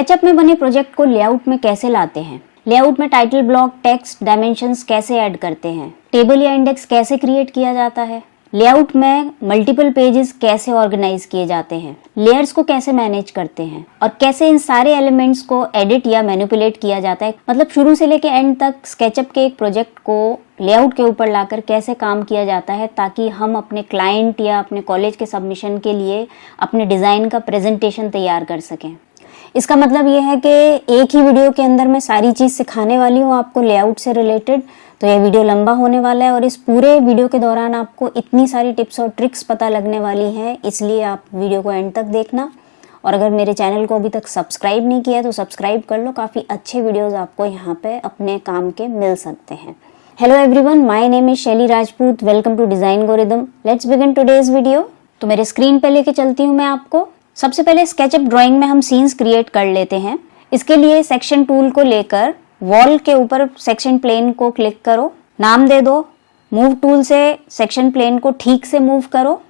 SketchUp में बने project को लेआउट में कैसे लाते हैं, लेआउट में टाइटल ब्लॉक, टेक्स्ट, डायमेंशंस कैसे ऐड करते हैं, टेबल या इंडेक्स कैसे क्रिएट किया जाता है, लेआउट में मल्टीपल पेजेस कैसे ऑर्गेनाइज किए जाते हैं, लेयर्स को कैसे मैनेज करते हैं और कैसे इन सारे एलिमेंट्स को एडिट या मैनिपुलेट किया जाता है। मतलब शुरू से लेकर एंड तक स्केचअप के एक प्रोजेक्ट को लेआउट के ऊपर लाकर कैसे काम किया जाता है ताकि हम अपने क्लाइंट या अपने कॉलेज के सबमिशन के लिए अपने डिज़ाइन का प्रेजेंटेशन तैयार कर सकें। इसका मतलब ये है कि एक ही वीडियो के अंदर मैं सारी चीज़ सिखाने वाली हूँ आपको लेआउट से रिलेटेड, तो ये वीडियो लंबा होने वाला है और इस पूरे वीडियो के दौरान आपको इतनी सारी टिप्स और ट्रिक्स पता लगने वाली हैं, इसलिए आप वीडियो को एंड तक देखना। और अगर मेरे चैनल को अभी तक सब्सक्राइब नहीं किया तो सब्सक्राइब कर लो, काफ़ी अच्छे वीडियोज़ आपको यहाँ पे अपने काम के मिल सकते हैं। Hello everyone, my name is Shaily Rajput, welcome to Designgorithm. Let's begin today's video. तो मेरे स्क्रीन पे लेके चलती हूँ मैं आपको। सबसे पहले स्केचअप ड्राइंग में हम सीन्स क्रिएट कर लेते हैं। इसके लिए सेक्शन टूल को लेकर वॉल के ऊपर सेक्शन प्लेन को क्लिक करो, नाम दे दो, मूव टूल से सेक्शन प्लेन को ठीक से मूव करो।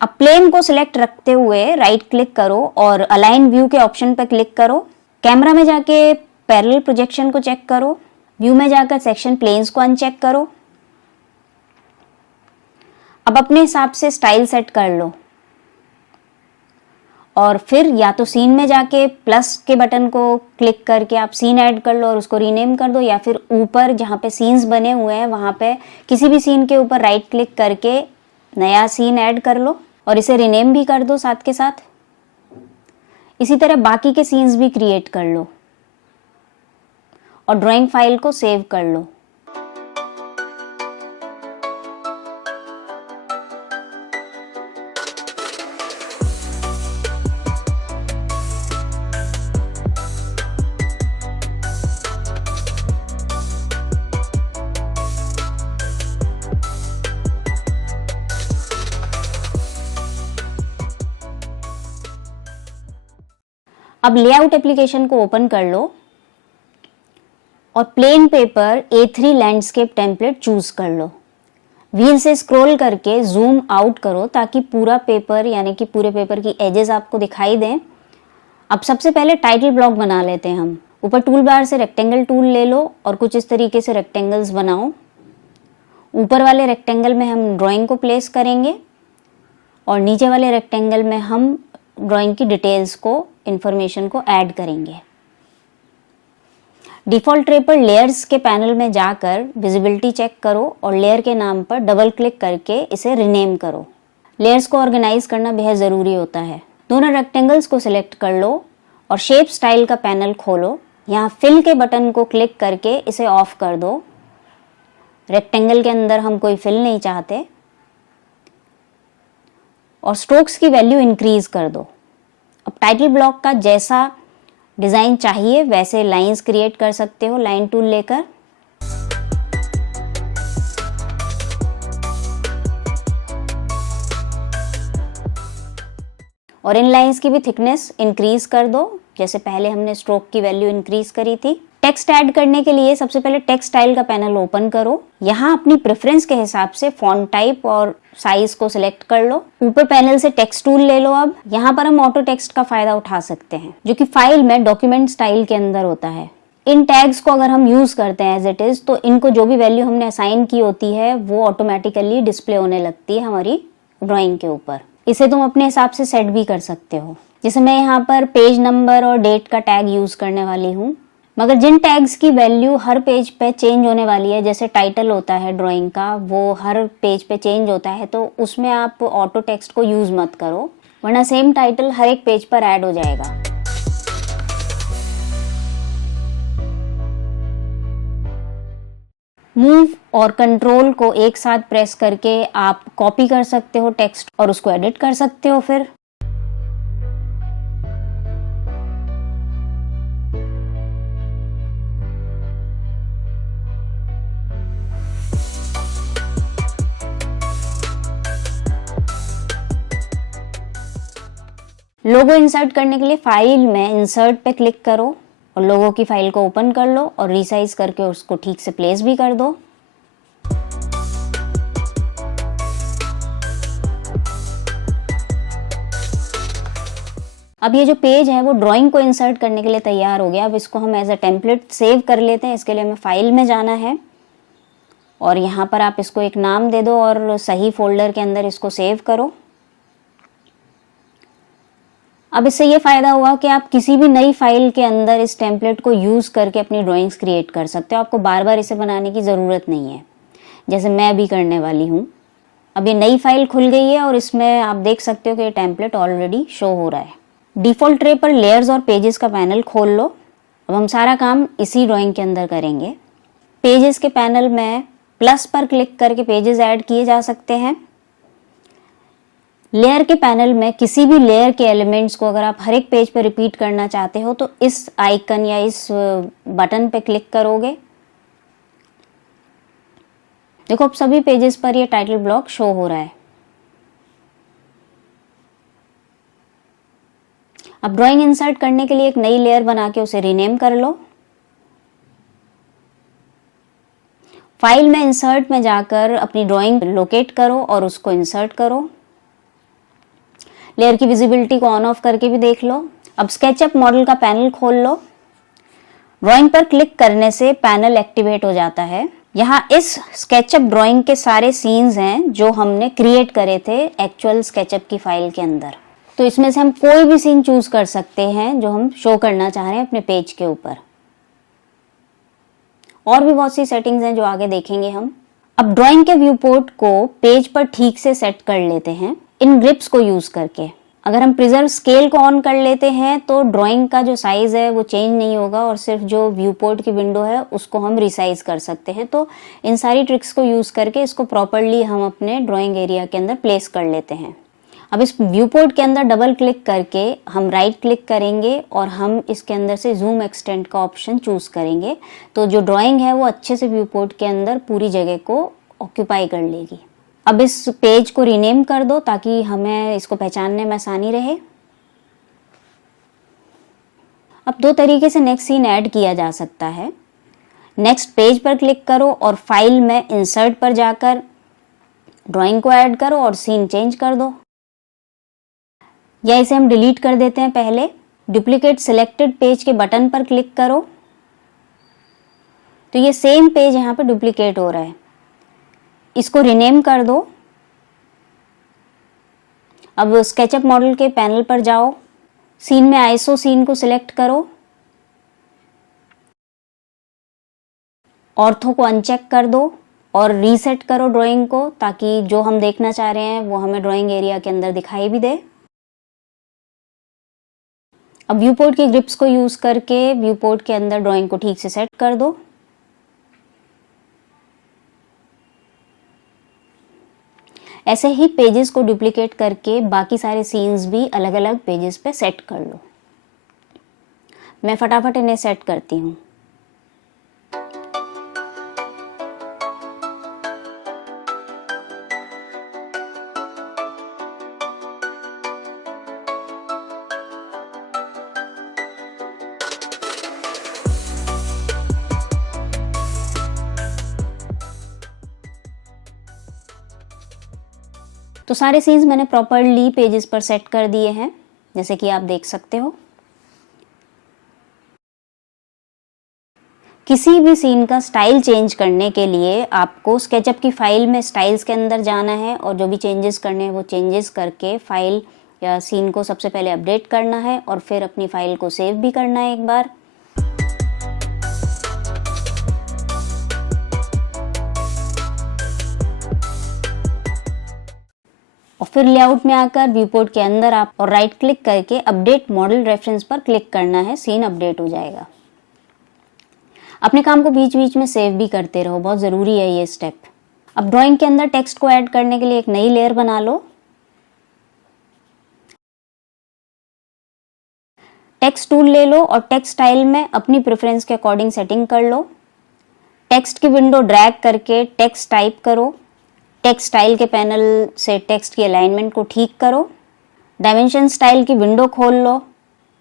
अब प्लेन को सिलेक्ट रखते हुए राइट क्लिक करो और अलाइन व्यू के ऑप्शन पर क्लिक करो। कैमरा में जाके पैरेलल प्रोजेक्शन को चेक करो, व्यू में जाकर सेक्शन प्लेन्स को अनचेक करो। अब अपने हिसाब से स्टाइल सेट कर लो और फिर या तो सीन में जाके प्लस के बटन को क्लिक करके आप सीन ऐड कर लो और उसको रीनेम कर दो, या फिर ऊपर जहाँ पे सीन्स बने हुए हैं वहाँ पे किसी भी सीन के ऊपर राइट क्लिक करके नया सीन ऐड कर लो और इसे रीनेम भी कर दो साथ के साथ। इसी तरह बाकी के सीन्स भी क्रिएट कर लो और ड्राइंग फाइल को सेव कर लो। अब लेआउट एप्लीकेशन को ओपन कर लो और plain paper A3 landscape template choose कर लो। व्हील से स्क्रॉल करके जूम आउट करो ताकि पूरा पेपर यानी कि पूरे पेपर की एजेस आपको दिखाई दें। अब सबसे पहले टाइटल ब्लॉक बना लेते हैं हम। ऊपर टूल बार से रेक्टेंगल टूल ले लो और कुछ इस तरीके से रेक्टेंगल्स बनाओ। ऊपर वाले रेक्टेंगल में हम ड्राइंग को प्लेस करेंगे और नीचे वाले रेक्टेंगल में हम ड्राइंग की डिटेल्स को, इंफॉर्मेशन को ऐड करेंगे। डिफॉल्ट ट्रे पर लेयर्स के पैनल में जाकर विजिबिलिटी चेक करो और लेयर के नाम पर डबल क्लिक करके इसे रीनेम करो। लेयर्स को ऑर्गेनाइज करना बेहद ज़रूरी होता है। दोनों रेक्टेंगल्स को सिलेक्ट कर लो और शेप स्टाइल का पैनल खोलो। यहाँ फिल के बटन को क्लिक करके इसे ऑफ कर दो। रेक्टेंगल के अंदर हम कोई फिल नहीं चाहते और स्ट्रोक्स की वैल्यू इंक्रीज कर दो। अब टाइटल ब्लॉक का जैसा डिज़ाइन चाहिए वैसे लाइंस क्रिएट कर सकते हो लाइन टूल लेकर। और इन लाइंस की भी थिकनेस इंक्रीज कर दो, जैसे पहले हमने स्ट्रोक की वैल्यू इंक्रीज करी थी। टेक्स्ट ऐड करने के लिए सबसे पहले टेक्स्ट स्टाइल का पैनल ओपन करो। यहाँ अपनी प्रेफरेंस के हिसाब से फॉन्ट टाइप और साइज को सिलेक्ट कर लो। ऊपर पैनल से टेक्स्ट टूल ले लो। अब यहाँ पर हम ऑटो टेक्स्ट का फायदा उठा सकते हैं जो कि फाइल में डॉक्यूमेंट स्टाइल के अंदर होता है। इन टैग्स को अगर हम यूज करते हैं एज इट इज तो इनको जो भी वैल्यू हमने असाइन की होती है वो ऑटोमेटिकली डिस्प्ले होने लगती है हमारी ड्रॉइंग के ऊपर। इसे तुम अपने हिसाब से सेट भी कर सकते हो। जैसे मैं यहाँ पर पेज नंबर और डेट का टैग यूज करने वाली हूँ, मगर जिन टैग्स की वैल्यू हर पेज पे चेंज होने वाली है, जैसे टाइटल होता है ड्राइंग का वो हर पेज पे चेंज होता है, तो उसमें आप ऑटो टेक्स्ट को यूज मत करो वरना सेम टाइटल हर एक पेज पर ऐड हो जाएगा। मूव और कंट्रोल को एक साथ प्रेस करके आप कॉपी कर सकते हो टेक्स्ट और उसको एडिट कर सकते हो। फिर लोगो इंसर्ट करने के लिए फाइल में इंसर्ट पे क्लिक करो और लोगो की फाइल को ओपन कर लो और रीसाइज करके उसको ठीक से प्लेस भी कर दो। अब ये जो पेज है वो ड्राइंग को इंसर्ट करने के लिए तैयार हो गया। अब इसको हम एज अ टेम्पलेट सेव कर लेते हैं। इसके लिए हमें फाइल में जाना है और यहाँ पर आप इसको एक नाम दे दो और सही फोल्डर के अंदर इसको सेव करो। अब इससे ये फ़ायदा हुआ कि आप किसी भी नई फाइल के अंदर इस टेम्पलेट को यूज़ करके अपनी ड्राइंग्स क्रिएट कर सकते हो। आपको बार बार इसे बनाने की ज़रूरत नहीं है, जैसे मैं अभी करने वाली हूँ। अब ये नई फाइल खुल गई है और इसमें आप देख सकते हो कि ये टेम्पलेट ऑलरेडी शो हो रहा है। डिफ़ॉल्ट ट्रे पर लेयर्स और पेजेस का पैनल खोल लो। अब हम सारा काम इसी ड्राइंग के अंदर करेंगे। पेजेस के पैनल में प्लस पर क्लिक करके पेजेस ऐड किए जा सकते हैं। लेयर के पैनल में किसी भी लेयर के एलिमेंट्स को अगर आप हर एक पेज पर रिपीट करना चाहते हो तो इस आइकन या इस बटन पे क्लिक करोगे। देखो अब सभी पेजेस पर ये टाइटल ब्लॉक शो हो रहा है। अब ड्राइंग इंसर्ट करने के लिए एक नई लेयर बना के उसे रीनेम कर लो। फाइल में इंसर्ट में जाकर अपनी ड्राइंग लोकेट करो और उसको इंसर्ट करो। लेयर की विजिबिलिटी को ऑन ऑफ करके भी देख लो। अब स्केचअप मॉडल का पैनल खोल लो। ड्राइंग पर क्लिक करने से पैनल एक्टिवेट हो जाता है। यहाँ इस स्केचअप ड्राइंग के सारे सीन्स हैं जो हमने क्रिएट करे थे एक्चुअल स्केचअप की फाइल के अंदर। तो इसमें से हम कोई भी सीन चूज कर सकते हैं जो हम शो करना चाह रहे हैं अपने पेज के ऊपर। और भी बहुत सी सेटिंग्स हैं जो आगे देखेंगे हम। अब ड्राइंग के व्यू पोर्ट को पेज पर ठीक से सेट कर लेते हैं इन ग्रिप्स को यूज करके। अगर हम प्रिजर्व स्केल को ऑन कर लेते हैं तो ड्राइंग का जो साइज है वो चेंज नहीं होगा और सिर्फ जो व्यू पोर्ट की विंडो है उसको हम रिसाइज कर सकते हैं। तो इन सारी ट्रिक्स को यूज करके इसको प्रॉपरली हम अपने ड्राइंग एरिया के अंदर प्लेस कर लेते हैं। अब इस व्यू पोर्ट के अंदर डबल क्लिक करके हम राइट क्लिक करेंगे और हम इसके अंदर से जूम एक्सटेंड का ऑप्शन चूज करेंगे। तो जो ड्राइंग है वो अच्छे से व्यू पोर्ट के अंदर पूरी जगह को ऑक्यूपाई कर लेगी। अब इस पेज को रीनेम कर दो ताकि हमें इसको पहचानने में आसानी रहे। अब दो तरीके से नेक्स्ट सीन ऐड किया जा सकता है। नेक्स्ट पेज पर क्लिक करो और फाइल में इंसर्ट पर जाकर ड्राइंग को ऐड करो और सीन चेंज कर दो, या इसे हम डिलीट कर देते हैं। पहले डुप्लीकेट सिलेक्टेड पेज के बटन पर क्लिक करो तो ये सेम पेज यहाँ पे डुप्लीकेट हो रहा है। इसको रीनेम कर दो। अब स्केचअप मॉडल के पैनल पर जाओ, सीन में आईएसओ सीन को सिलेक्ट करो, ऑर्थो को अनचेक कर दो और रीसेट करो ड्राइंग को ताकि जो हम देखना चाह रहे हैं वो हमें ड्राइंग एरिया के अंदर दिखाई भी दे। अब व्यू पोर्ट के ग्रिप्स को यूज करके व्यू पोर्ट के अंदर ड्राइंग को ठीक से सेट कर दो। ऐसे ही पेजेस को डुप्लीकेट करके बाकी सारे सीन्स भी अलग अलग पेजेस पे सेट कर लो। मैं फटाफट इन्हें सेट करती हूँ। तो सारे सीन्स मैंने प्रॉपरली पेजेस पर सेट कर दिए हैं, जैसे कि आप देख सकते हो। किसी भी सीन का स्टाइल चेंज करने के लिए आपको स्केचअप की फाइल में स्टाइल्स के अंदर जाना है और जो भी चेंजेस करने हैं वो चेंजेस करके फाइल या सीन को सबसे पहले अपडेट करना है और फिर अपनी फाइल को सेव भी करना है एक बार। और फिर लेआउट में आकर व्यू पोर्ट के अंदर आप और राइट क्लिक करके अपडेट मॉडल रेफरेंस पर क्लिक करना है, सीन अपडेट हो जाएगा। अपने काम को बीच बीच में सेव भी करते रहो, बहुत ज़रूरी है ये स्टेप। अब ड्राइंग के अंदर टेक्स्ट को ऐड करने के लिए एक नई लेयर बना लो। टेक्स्ट टूल ले लो और टेक्स्ट स्टाइल में अपनी प्रेफरेंस के अकॉर्डिंग सेटिंग कर लो। टेक्स्ट की विंडो ड्रैग करके टेक्स्ट टाइप करो। टेक्स्ट स्टाइल के पैनल से टेक्स्ट की अलाइनमेंट को ठीक करो। डायमेंशन स्टाइल की विंडो खोल लो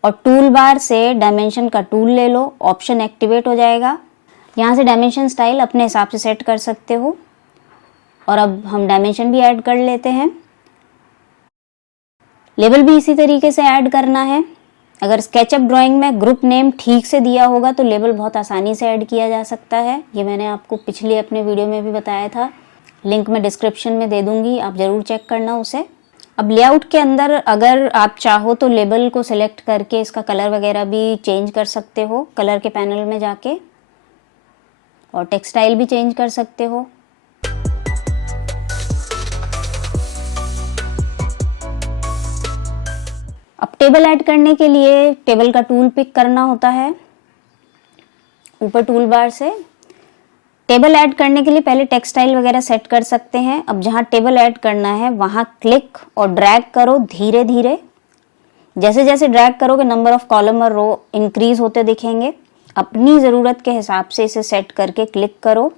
और टूल बार से डायमेंशन का टूल ले लो, ऑप्शन एक्टिवेट हो जाएगा। यहाँ से डायमेंशन स्टाइल अपने हिसाब से सेट कर सकते हो। और अब हम डायमेंशन भी ऐड कर लेते हैं। लेबल भी इसी तरीके से ऐड करना है। अगर स्केचअप ड्राइंग में ग्रुप नेम ठीक से दिया होगा तो लेबल बहुत आसानी से ऐड किया जा सकता है। ये मैंने आपको पिछले अपने वीडियो में भी बताया था, लिंक मैं डिस्क्रिप्शन में दे दूंगी, आप ज़रूर चेक करना उसे। अब लेआउट के अंदर अगर आप चाहो तो लेबल को सिलेक्ट करके इसका कलर वगैरह भी चेंज कर सकते हो कलर के पैनल में जाके, और टेक्सटाइल भी चेंज कर सकते हो। अब टेबल ऐड करने के लिए टेबल का टूल पिक करना होता है ऊपर टूल बार से। टेबल ऐड करने के लिए पहले टेक्सटाइल वगैरह सेट कर सकते हैं। अब जहां टेबल ऐड करना है वहां क्लिक और ड्रैग करो धीरे धीरे। जैसे जैसे ड्रैग करोगे नंबर ऑफ कॉलम और रो इंक्रीज होते दिखेंगे। अपनी ज़रूरत के हिसाब से इसे सेट करके क्लिक करो।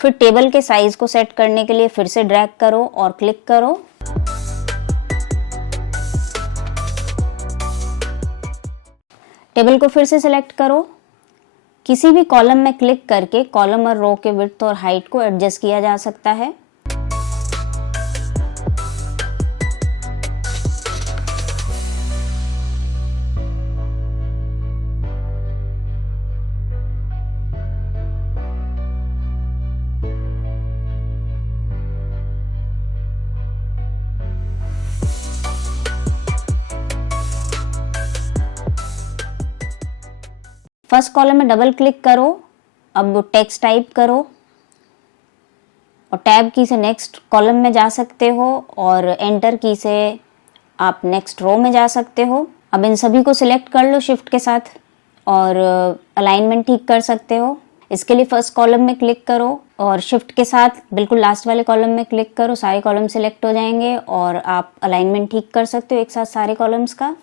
फिर टेबल के साइज को सेट करने के लिए फिर से ड्रैग करो और क्लिक करो। टेबल को फिर से सिलेक्ट करो। किसी भी कॉलम में क्लिक करके कॉलम और रो के विड्थ और हाइट को एडजस्ट किया जा सकता है। फर्स्ट कॉलम में डबल क्लिक करो। अब टेक्स्ट टाइप करो और टैब की से नेक्स्ट कॉलम में जा सकते हो और एंटर की से आप नेक्स्ट रो में जा सकते हो। अब इन सभी को सिलेक्ट कर लो शिफ्ट के साथ और अलाइनमेंट ठीक कर सकते हो। इसके लिए फर्स्ट कॉलम में क्लिक करो और शिफ्ट के साथ बिल्कुल लास्ट वाले कॉलम में क्लिक करो। सारे कॉलम सिलेक्ट हो जाएंगे और आप अलाइनमेंट ठीक कर सकते हो एक साथ सारे कॉलम्स का।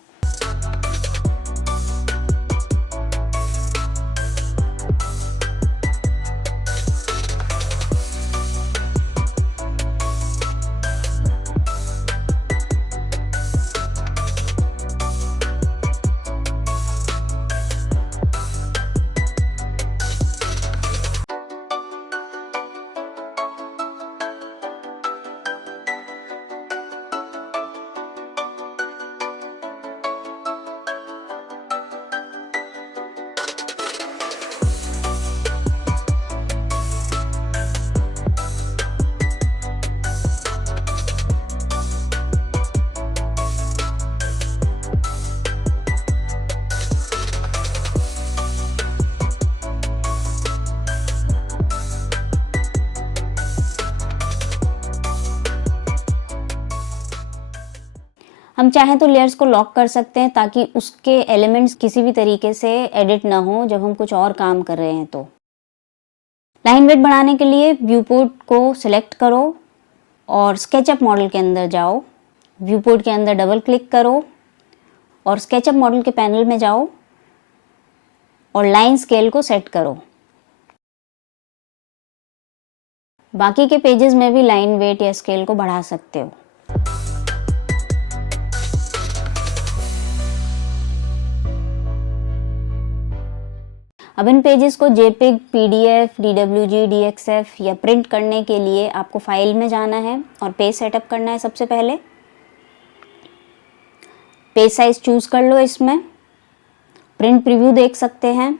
हम चाहें तो लेयर्स को लॉक कर सकते हैं ताकि उसके एलिमेंट्स किसी भी तरीके से एडिट ना हो जब हम कुछ और काम कर रहे हैं। तो लाइन वेट बढ़ाने के लिए व्यू पोर्ट को सिलेक्ट करो और स्केचअप मॉडल के अंदर जाओ। व्यू पोर्ट के अंदर डबल क्लिक करो और स्केचअप मॉडल के पैनल में जाओ और लाइन स्केल को सेट करो। बाकी के पेजेस में भी लाइन वेट या स्केल को बढ़ा सकते हो। अब इन पेजेस को जेपीईजी, पीडीएफ, डीडब्ल्यूजी, डीएक्सएफ या प्रिंट करने के लिए आपको फाइल में जाना है और पेज सेटअप करना है। सबसे पहले पेज साइज चूज कर लो। इसमें प्रिंट प्रीव्यू देख सकते हैं।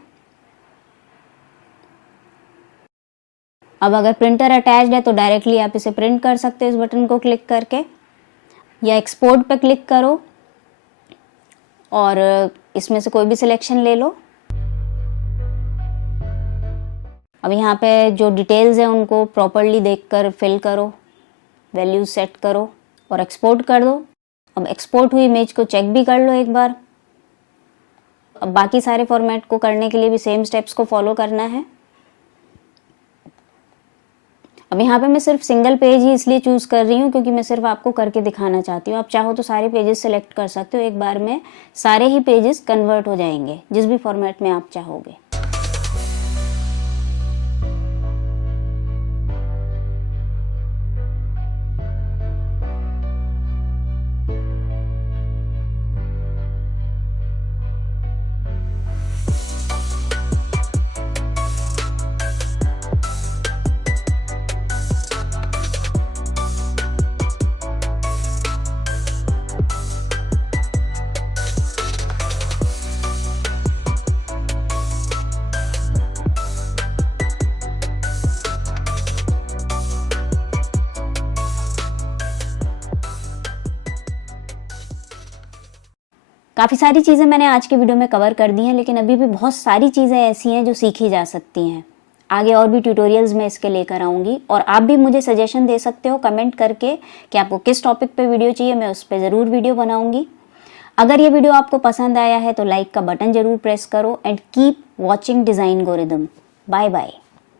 अब अगर प्रिंटर अटैच्ड है तो डायरेक्टली आप इसे प्रिंट कर सकते हो इस बटन को क्लिक करके, या एक्सपोर्ट पे क्लिक करो और इसमें से कोई भी सिलेक्शन ले लो। अब यहाँ पे जो डिटेल्स हैं उनको प्रॉपरली देखकर फिल करो, वैल्यूज सेट करो और एक्सपोर्ट कर दो। अब एक्सपोर्ट हुई इमेज को चेक भी कर लो एक बार। अब बाकी सारे फॉर्मेट को करने के लिए भी सेम स्टेप्स को फॉलो करना है। अब यहाँ पे मैं सिर्फ सिंगल पेज ही इसलिए चूज कर रही हूँ क्योंकि मैं सिर्फ आपको करके दिखाना चाहती हूँ। आप चाहो तो सारे पेजेस सेलेक्ट कर सकते हो, एक बार में सारे ही पेजेस कन्वर्ट हो जाएंगे जिस भी फॉर्मेट में आप चाहोगे। काफ़ी सारी चीज़ें मैंने आज के वीडियो में कवर कर दी हैं, लेकिन अभी भी बहुत सारी चीज़ें ऐसी हैं जो सीखी जा सकती हैं। आगे और भी ट्यूटोरियल्स मैं इसके लेकर आऊँगी, और आप भी मुझे सजेशन दे सकते हो कमेंट करके कि आपको किस टॉपिक पे वीडियो चाहिए, मैं उस पर ज़रूर वीडियो बनाऊँगी। अगर ये वीडियो आपको पसंद आया है तो लाइक का बटन ज़रूर प्रेस करो and keep watching Designgorithm. Bye bye.